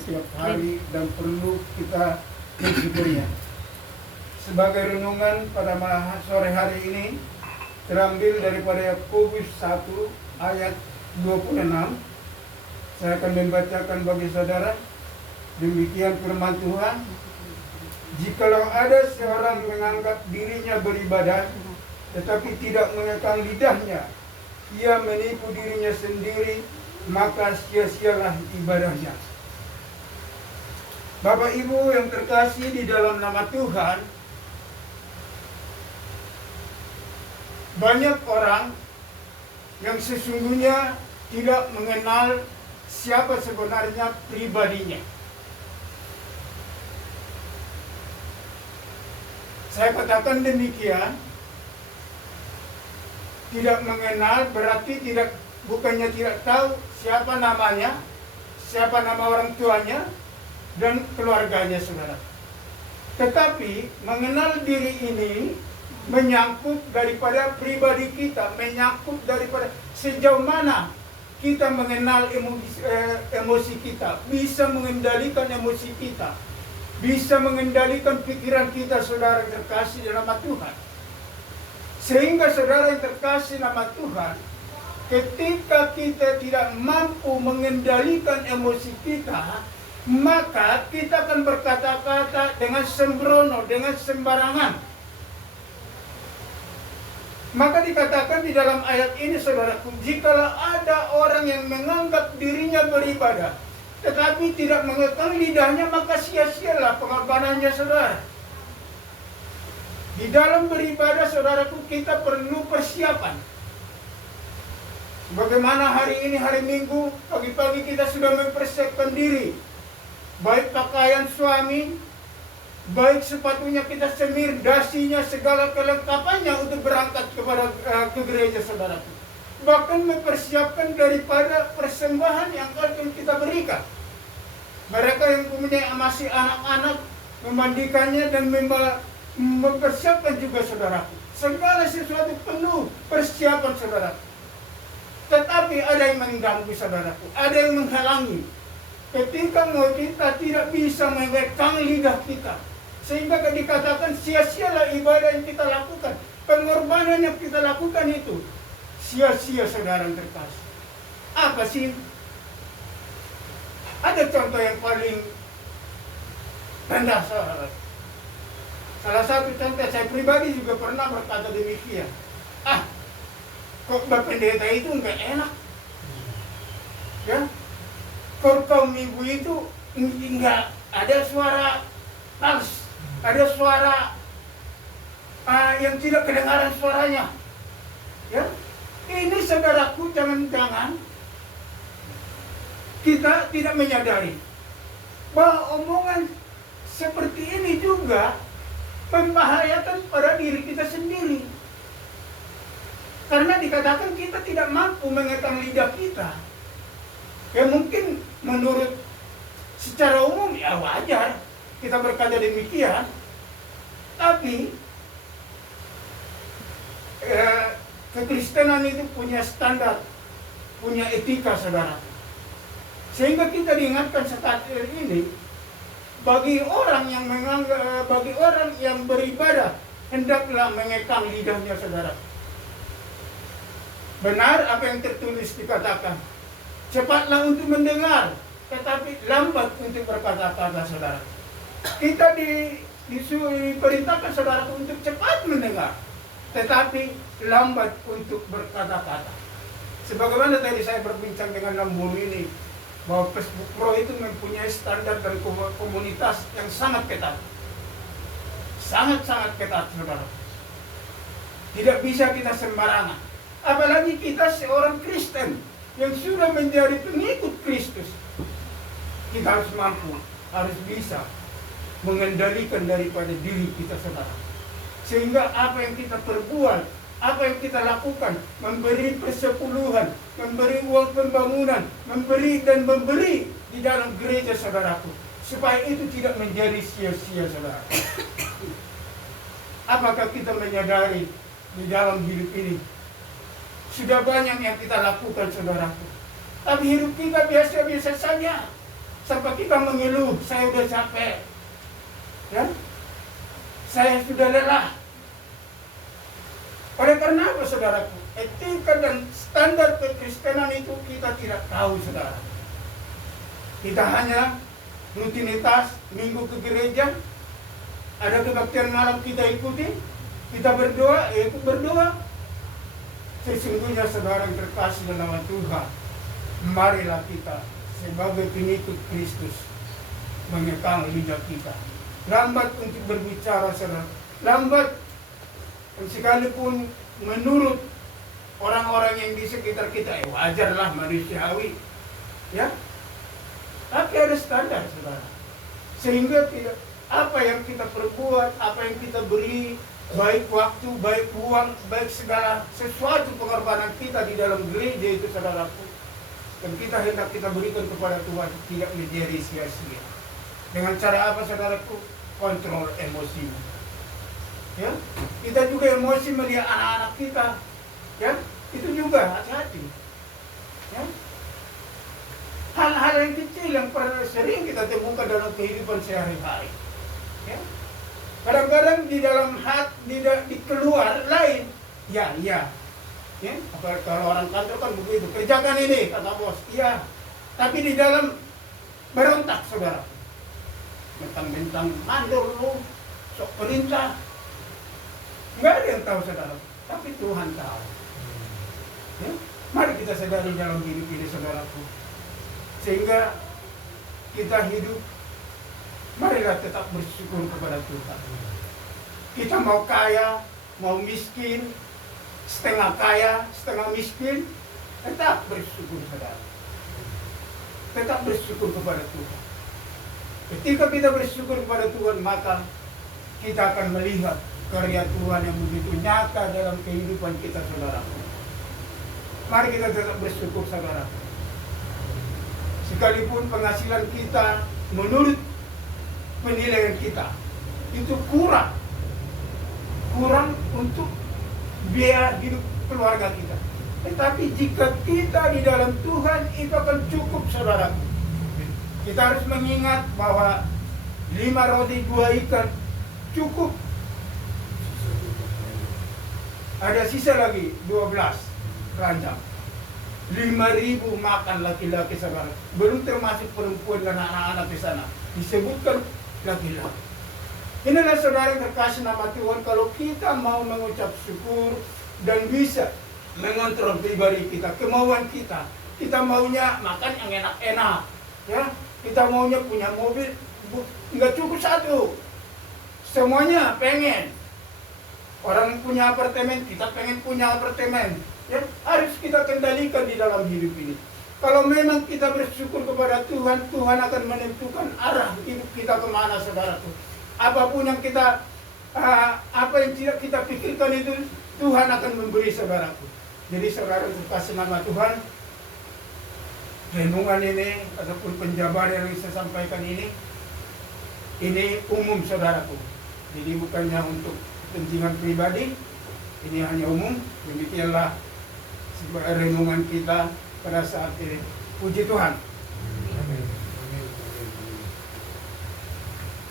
setiap hari dan perlu kita mensyukurinya. Sebagai renungan pada sore hari ini terambil daripada Yakobus 1 ayat 26. Saya akan membacakan bagi saudara. Demikian firman Tuhan. Jikalau ada seorang menganggap dirinya beribadah tetapi tidak mengekang lidahnya, ia menipu dirinya sendiri, maka sia-sialah ibadahnya. Bapak Ibu yang terkasih di dalam nama Tuhan, banyak orang yang sesungguhnya tidak mengenal siapa sebenarnya pribadinya. Saya katakan demikian, tidak mengenal berarti bukannya tidak tahu siapa namanya, siapa nama orang tuanya, dan keluarganya, saudara. Tetapi mengenal diri ini menyangkut daripada pribadi kita, menyangkut daripada sejauh mana kita mengenal emosi kita, bisa mengendalikan emosi kita, bisa mengendalikan pikiran kita, saudara yang terkasih dalam nama Tuhan. Sehingga saudara yang terkasih nama Tuhan, ketika kita tidak mampu mengendalikan emosi kita, maka kita akan berkata-kata dengan sembrono, dengan sembarangan. Maka dikatakan di dalam ayat ini, saudaraku, jikalau ada orang yang menganggap dirinya beribadah tetapi tidak mengekang lidahnya, maka sia-sialah pengorbanannya, saudara. Di dalam beribadah, saudaraku, kita perlu persiapan. Bagaimana hari ini, hari Minggu, pagi-pagi kita sudah mempersiapkan diri. Baik pakaian suami, baik sepatunya kita semir, dasinya, segala kelengkapannya untuk berangkat ke gereja, saudaraku. Bahkan mempersiapkan daripada persembahan yang akan kita berikan. Mereka yang punya masih anak-anak, memandikannya dan mempersiapkan juga, saudaraku. Segala sesuatu penuh persiapan, saudaraku. Tetapi ada yang mengganggu, saudaraku, ada yang menghalangi. Ketika kita tidak bisa mengekang lidah kita, sehingga dikatakan sia-sialah ibadah yang kita lakukan, pengorbanan yang kita lakukan itu sia-sia, saudara yang terkasih. Apa sih? Ada contoh yang paling rendah, saudara. Salah satu contoh, saya pribadi juga pernah berkata demikian. Kok pendeta itu enggak enak, ya? Kaum ibu itu enggak ada suara bagus, ada suara yang tidak kedengaran suaranya, ya. Ini, saudaraku, jangan-jangan kita tidak menyadari bahwa omongan seperti ini juga membahayakan pada diri kita sendiri. Karena dikatakan kita tidak mampu mengekang lidah kita. Ya mungkin menurut secara umum ya wajar kita berkata demikian. Tapi kekristenan itu punya standar, punya etika, saudara. Sehingga kita diingatkan saat ini, bagi orang yang beribadah hendaklah mengekang lidahnya, saudara. Benar apa yang tertulis dikatakan, cepatlah untuk mendengar, tetapi lambat untuk berkata-kata, saudara. Kita diperintahkan, saudara, untuk cepat mendengar, tetapi lambat untuk berkata-kata. Sebagaimana tadi saya berbincang dengan Lambulu ini, bahwa Facebook Pro itu mempunyai standar dan komunitas yang sangat ketat. Sangat-sangat ketat, saudara. Tidak bisa kita sembarangan. Apalagi kita seorang Kristen yang sudah menjadi pengikut Kristus. Kita harus mampu, harus bisa mengendalikan daripada diri kita, saudara. Sehingga apa yang kita perbuat, apa yang kita lakukan, memberi persepuluhan, memberi uang pembangunan, memberi di dalam gereja, saudaraku, supaya itu tidak menjadi sia-sia, saudara. Apakah kita menyadari di dalam hidup ini sudah banyak yang kita lakukan, saudaraku, tapi hidup kita biasa-biasa saja. sampai kita mengeluh, saya udah capek, ya, saya sudah lelah. Oleh karena apa, saudaraku? Etika dan standar kekristenan itu kita tidak tahu, saudara. Kita hanya rutinitas minggu ke gereja, ada kebaktian malam kita ikuti, kita berdoa, ya ikut berdoa. Sesungguhnya saudara yang terkasih dalam nama Tuhan, marilah kita sebagai pengikut Kristus mengekang lidah kita. Lambat untuk berbicara, saudara. Lambat, sekalipun menurut orang-orang yang di sekitar kita, wajarlah, manusiawi, ya. Tapi ada standar, saudara. Sehingga tidak, apa yang kita perbuat, apa yang kita beri, baik waktu, baik uang, baik segala sesuatu pengorbanan kita di dalam gereja itu, saudaraku, dan kita hendak kita berikan kepada Tuhan, tidak menjadi sia-sia. Dengan cara apa, saudaraku? Kontrol emosi. Ya, kita juga emosi melihat anak-anak kita, ya, itu juga hati-hati. Ya, hal-hal yang kecil yang sering kita temukan dalam kehidupan sehari-hari. Ya, kadang-kadang di dalam hati, di keluar lain, ya, apalagi kalau orang kantor kan begitu, kerjakan ini, kata bos, iya, tapi di dalam berontak, saudara, mentang-mentang mandor lu, sok perintah, nggak ada yang tahu, saudara, tapi Tuhan tahu. Ya? Mari kita sadari dalam hidup ini, saudaraku, sehingga kita hidup, marilah tetap bersyukur kepada Tuhan. Kita mau kaya, mau miskin, setengah kaya, setengah miskin, tetap bersyukur, saudara. Tetap bersyukur kepada Tuhan. Ketika kita bersyukur kepada Tuhan, maka kita akan melihat karya Tuhan yang begitu nyata dalam kehidupan kita, saudara. Mari kita tetap bersyukur, saudara. Sekalipun penghasilan kita menurut penilaian kita itu kurang untuk biaya hidup keluarga kita. Tetapi jika kita di dalam Tuhan, itu akan cukup, saudara. Kita harus mengingat bahwa 5 roti 2 ikan cukup. Ada sisa lagi 12 ranjang. 5.000 makan laki-laki, saudara. Belum termasuk perempuan dan anak-anak di sana. Disebutkan laki-laki. Inilah, saudara yang terkasih nama Tuhan, kalau kita mau mengucap syukur dan bisa mengontrol pribadi kita, kemauan kita. Kita maunya makan yang enak-enak, ya. Kita maunya punya mobil, nggak cukup satu. Semuanya pengen. Orang punya apartemen, kita pengen punya apartemen. Ya, harus kita kendalikan di dalam hidup ini. Kalau memang kita bersyukur kepada Tuhan, Tuhan akan menentukan arah hidup kita kemana, saudaraku. Apapun yang kita, apa yang tidak kita pikirkan itu, Tuhan akan memberi, saudaraku. Jadi saudara terkasih nama Tuhan, renungan ini ataupun penjabaran yang saya sampaikan ini umum, saudaraku. Jadi bukannya untuk kepentingan pribadi, ini hanya umum. Demikianlah renungan kita pada saat ini. Puji Tuhan.